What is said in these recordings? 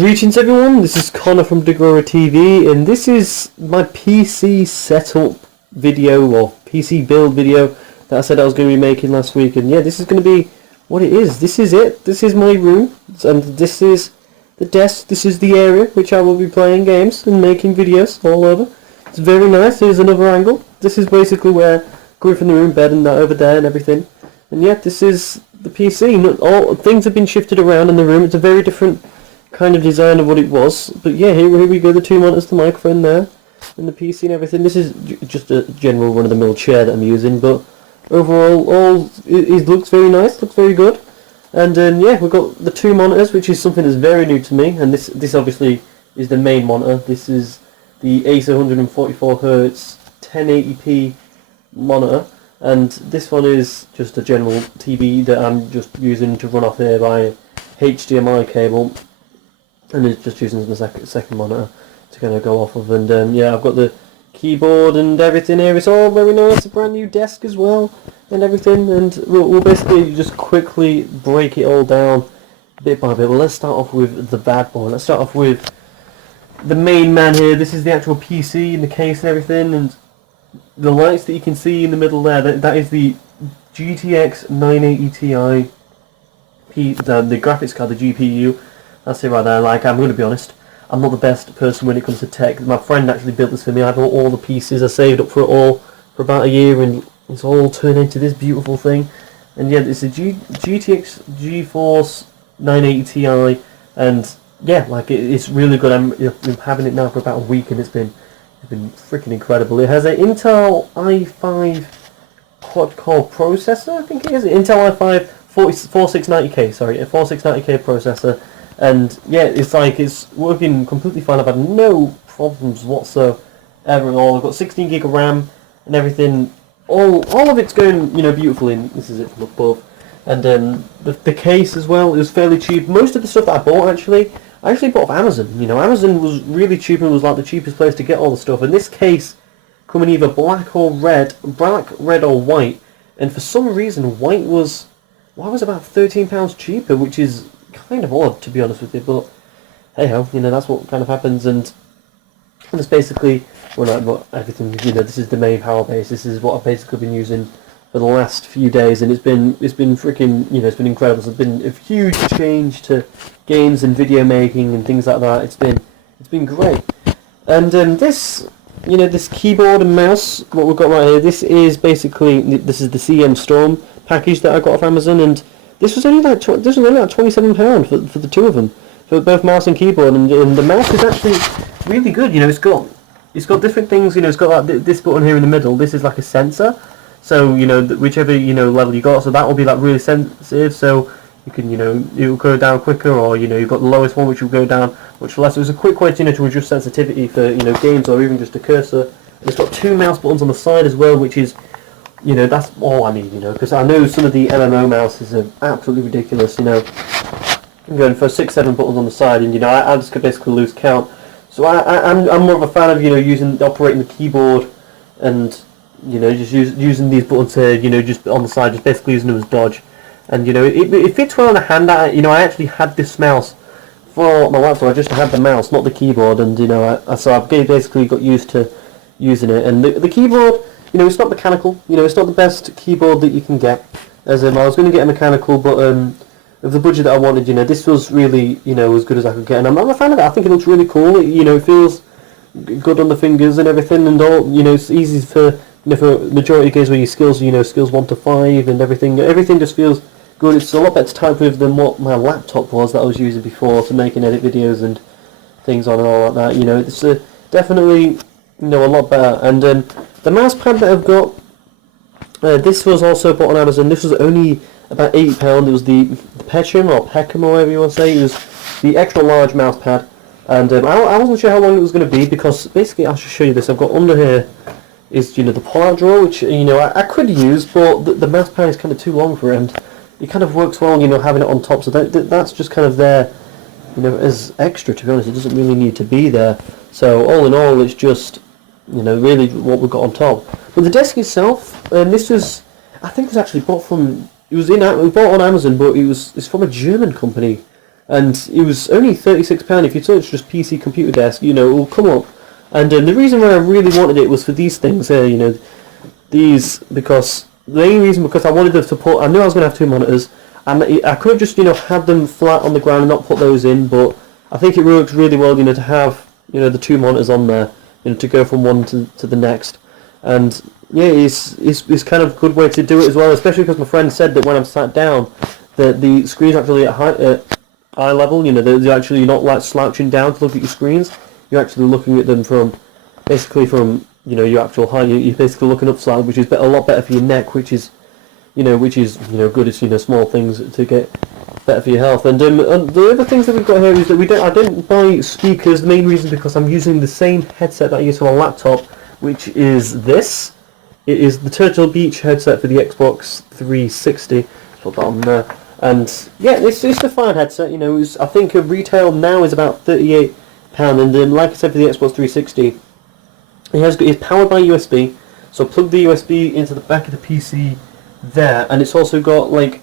Greetings everyone, this is Connor from DagoraTV, and this is my PC setup video, or PC build video, that I said I was going to be making last week. And yeah, this is going to be what it is. This is it. This is my room, and this is the desk. This is the area which I will be playing games and making videos all over. It's very nice. Here's another angle. This is basically where going from the room, bed and that over there and everything. And yeah, this is the PC. All things have been shifted around in the room. It's a very different kind of design of what it was, but yeah, here we go, the two monitors, the microphone there, and the PC and everything. This is just a general run-of-the-mill chair that I'm using, but overall, it looks very nice, looks very good. And yeah, we've got the two monitors, which is something that's very new to me, and this obviously is the main monitor. This is the Ace 144Hz 1080p monitor, and this one is just a general TV that I'm just using to run off here by HDMI cable. And it's just using the second monitor to kind of go off of. And yeah, I've got the keyboard and everything here. It's all very nice. A brand new desk as well and everything. And we'll basically just quickly break it all down bit by bit. Well, let's start off with the bad boy. Let's start off with the main man here. This is the actual PC and the case and everything. And the lights that you can see in the middle there, that is the GTX 980 Ti, the graphics card, the GPU. That's it right there. Like, I'm going to be honest, I'm not the best person when it comes to tech. My friend actually built this for me. I bought all the pieces. I saved up for it all for about a year, and it's all turned into this beautiful thing. And yeah, it's a GTX GeForce 980 Ti, and yeah, like it's really good. I've been having it now for about a week, and it's been freaking incredible. It has an Intel i5 quad-core processor, I think it is. Intel i5 4690K, sorry, a 4690K processor. And yeah, it's like it's working completely fine. I've had no problems whatsoever at all. I've got 16 gig of RAM and everything. All of it's going, beautifully. And this is it from above. And the case as well is fairly cheap. Most of the stuff that I bought I actually bought off Amazon. Amazon was really cheap and was like the cheapest place to get all the stuff. And this case come in either black, red, or white. And for some reason, white was about £13 cheaper, which is kind of odd, to be honest with you, but hey ho, that's what kind of happens. And that's basically everything. This is the main power base. This is what I've basically been using for the last few days, and it's been freaking, it's been incredible. It's been a huge change to games and video making and things like that. It's been great. And this keyboard and mouse, what we've got right here, this is the CM Storm package that I got off Amazon, and this was only like £27 for the two of them, for both mouse and keyboard. And the mouse is actually really good. It's got different things. It's got like this button here in the middle. This is like a sensor, so whichever level you got, so that will be like really sensitive. So you can it will go down quicker, or you've got the lowest one which will go down much less. So it's a quick way to adjust sensitivity for games, or even just a cursor. And it's got two mouse buttons on the side as well, which is that's all I need, because I know some of the MMO mouses are absolutely ridiculous, I'm going for 6-7 buttons on the side, and I just could basically lose count. So I'm more of a fan of operating the keyboard, and just using these buttons here, just on the side, just basically using them as dodge. And it fits well in the hand. I actually had this mouse for my laptop. I just had the mouse, not the keyboard, and so I've basically got used to using it. And the keyboard, it's not mechanical. It's not the best keyboard that you can get. As I was going to get a mechanical, but with the budget that I wanted, this was really, as good as I could get. And I'm a fan of it. I think it looks really cool. It feels good on the fingers and everything, and all. It's easy for for majority of games where your skills, skills 1 to 5 and everything. Everything just feels good. It's a lot better to type with than what my laptop was that I was using before to make and edit videos and things on and all like that. It's definitely a lot better. And the mouse pad that I've got, this was also bought on Amazon. This was only about £80. It was the Peckham or whatever you want to say. It was the extra large mouse pad, and I wasn't sure how long it was going to be, because basically I'll just show you this. I've got under here is the pull-out drawer, which I could use, but the mouse pad is kind of too long for it, and it kind of works well having it on top. So that's just kind of there, as extra. To be honest, it doesn't really need to be there. So all in all, it's just really what we've got on top. But the desk itself, this was, I think it was actually bought from, we bought on Amazon, but it's from a German company. and it was only £36. If you search just PC computer desk, you know, it will come up. And the reason why I really wanted it was for these things here, you know, because the main reason, because I wanted them to put, I knew I was going to have two monitors, and I could have just, you know, had them flat on the ground and not put those in, but I think it works really well, you know, to have, you know, the two monitors on there, you know, to go from one to the next. And yeah, it's kind of a good way to do it as well, especially because my friend said that when I'm sat down, that the screen's actually at eye level, you know, they're actually not like slouching down to look at your screens. You're actually looking at them from, basically from, you know, your actual height. You're basically looking up slightly, which is a lot better for your neck, which is good as, you know, small things to get better for your health. And the other things that we've got here is that I didn't buy speakers. The main reason because I'm using the same headset that I use for my laptop, which is this. It is the Turtle Beach headset for the Xbox 360. Put that on there. And yeah, it's a fine headset. You know, I think retail now is about £38, and then like I said for the Xbox 360, it's powered by USB. So plug the USB into the back of the PC there, and it's also got like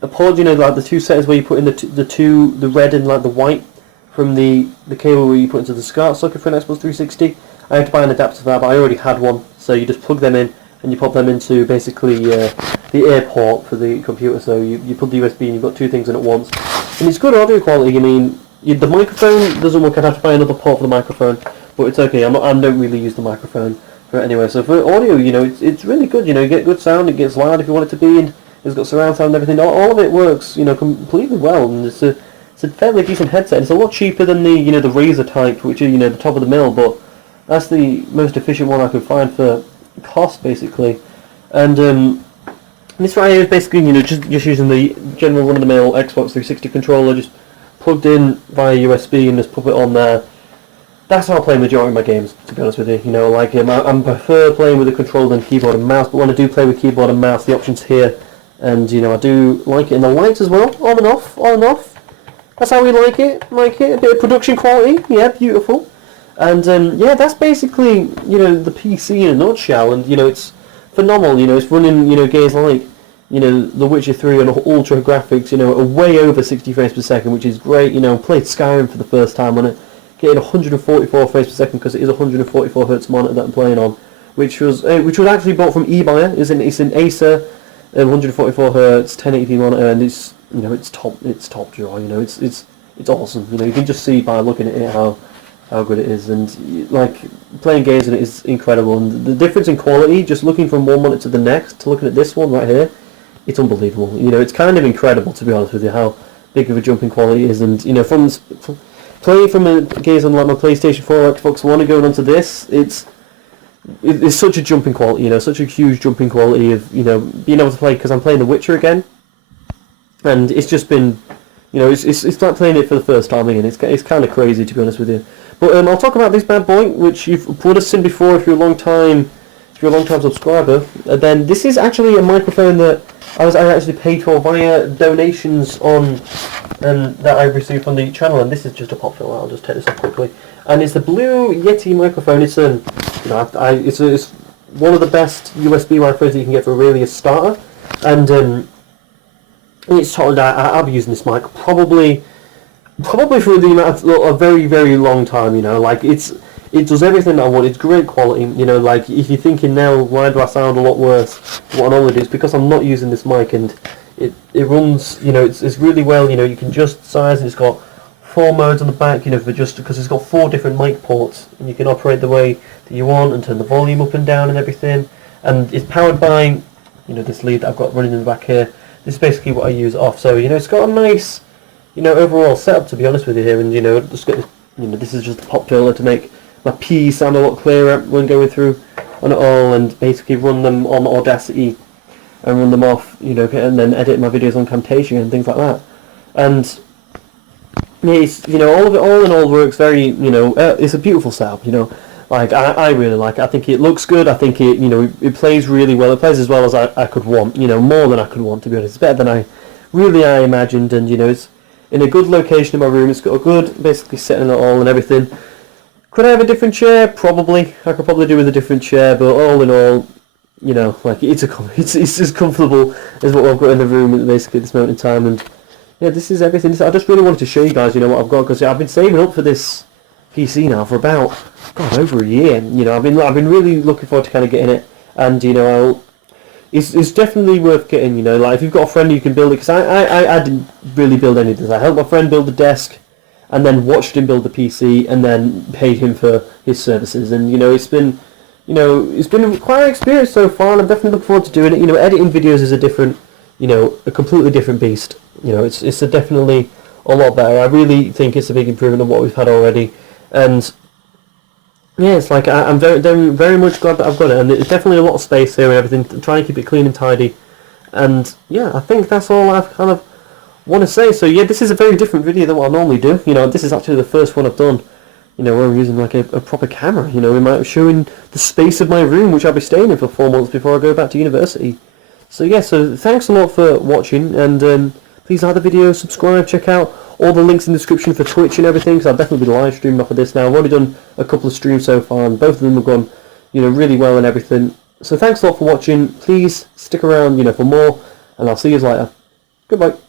you know, like the two settings where you put in the red and like the white from the cable where you put into the SCART socket for an Xbox 360. I had to buy an adapter for that, but I already had one, so you just plug them in and you pop them into basically the air port for the computer. So you put the USB and you've got two things in at once, and it's good audio quality. I mean, the microphone doesn't work. I'd have to buy another port for the microphone, but it's okay. I don't really use the microphone for it anyway. So for audio, you know, it's really good. You know, you get good sound. It gets loud if you want it to be, and it's got surround sound and everything. All of it works, you know, completely well, and it's a fairly decent headset. It's a lot cheaper than the, you know, the Razer type, which is, you know, the top of the mill, but that's the most efficient one I could find for cost, basically. And this right here is basically, you know, just using the general run-of-the-mill Xbox 360 controller, just plugged in via USB and just put it on there. That's how I play the majority of my games, to be honest with you. You know, like I prefer playing with a controller than keyboard and mouse, but when I do play with keyboard and mouse, the option's here. And, you know, I do like it in the lights as well, on and off. That's how we like it, a bit of production quality, yeah, beautiful. And, yeah, that's basically, you know, the PC in a nutshell, and, you know, it's phenomenal, you know, it's running, you know, games like, you know, The Witcher 3 on ultra graphics, you know, way over 60 frames per second, which is great. You know, played Skyrim for the first time on it, getting 144 frames per second because it is a 144 Hz monitor that I'm playing on, which was actually bought from eBuyer. It's an Acer 144 Hz 1080p monitor, and it's, you know, it's top draw. You know, it's awesome. You know, you can just see by looking at it how good it is, and like playing games in it is incredible. And the difference in quality, just looking from one monitor to the next to looking at this one right here, it's unbelievable. You know, it's kind of incredible, to be honest with you, how big of a jump in quality it is. And, you know, from playing from games on like my PlayStation 4 or Xbox One and going onto this, it's such a jump in quality, you know, such a huge jump in quality of, you know, being able to play, because I'm playing The Witcher again, and it's just been, you know, it's like playing it for the first time again. It's kind of crazy, to be honest with you. But I'll talk about this bad boy, which you would have seen before if you're a long time subscriber. Then this is actually a microphone that I actually paid for via donations on that I received from the channel, and this is just a pop filter. I'll just take this off quickly. And it's the Blue Yeti microphone. It's you know, it's one of the best USB microphones that you can get for really a starter, and it's totally. I'll be using this mic probably for the amount of a very, very long time. You know, like it does everything that I want. It's great quality. You know, like if you're thinking now, why do I sound a lot worse? What I normally do is because I'm not using this mic, and it runs. You know, it's really well. You know, you can adjust size, and it's got 4 modes on the back. You know, because it's got 4 different mic ports, and you can operate the way that you want and turn the volume up and down and everything. And it's powered by, you know, this lead that I've got running in the back here. This is basically what I use off. So, you know, it's got a nice, you know, overall setup, to be honest with you here. And, you know, just got this, you know, this is just a pop filter to make my P's sound a lot clearer when going through on it all, and basically run them on Audacity and run them off, you know, and then edit my videos on Camtasia and things like that. And it's, you know, all in all works very, you know, it's a beautiful setup, you know. Like, I really like it. I think it looks good. I think it, you know, it plays really well. It plays as well as I could want, you know, more than I could want, to be honest. It's better than I imagined, and, you know, it's in a good location in my room. It's got a good, basically, setting it all and everything. Could I have a different chair? Probably. I could probably do with a different chair, but all in all, you know, like, it's as comfortable as what I've got in the room, basically, at this moment in time. And, yeah, this is everything. I just really wanted to show you guys, you know, what I've got, because I've been saving up for this PC now for about, God, over a year. You know, I've been really looking forward to kind of getting it, and you know, it's definitely worth getting. You know, like if you've got a friend who can build it, because I didn't really build any of this. I helped my friend build the desk, and then watched him build the PC, and then paid him for his services. And you know, it's been quite an experience so far, and I'm definitely looking forward to doing it. You know, editing videos is a different, you know, a completely different beast. You know, it's definitely a lot better. I really think it's a big improvement on what we've had already, and yeah, it's like I'm very much glad that I've got it, and there's definitely a lot of space here and everything. I'm trying to keep it clean and tidy, and yeah, I think that's all I've kind of want to say. So yeah, this is a very different video than what I normally do. You know, this is actually the first one I've done, you know, where I'm using like a proper camera. You know, we might showing the space of my room, which I'll be staying in for 4 months before I go back to university. So yeah, so thanks a lot for watching, and please like the video, subscribe, check out all the links in the description for Twitch and everything, because I'll definitely be live streaming off of this now. I've already done a couple of streams so far, and both of them have gone, you know, really well and everything. So thanks a lot for watching. Please stick around, you know, for more, and I'll see you later. Goodbye.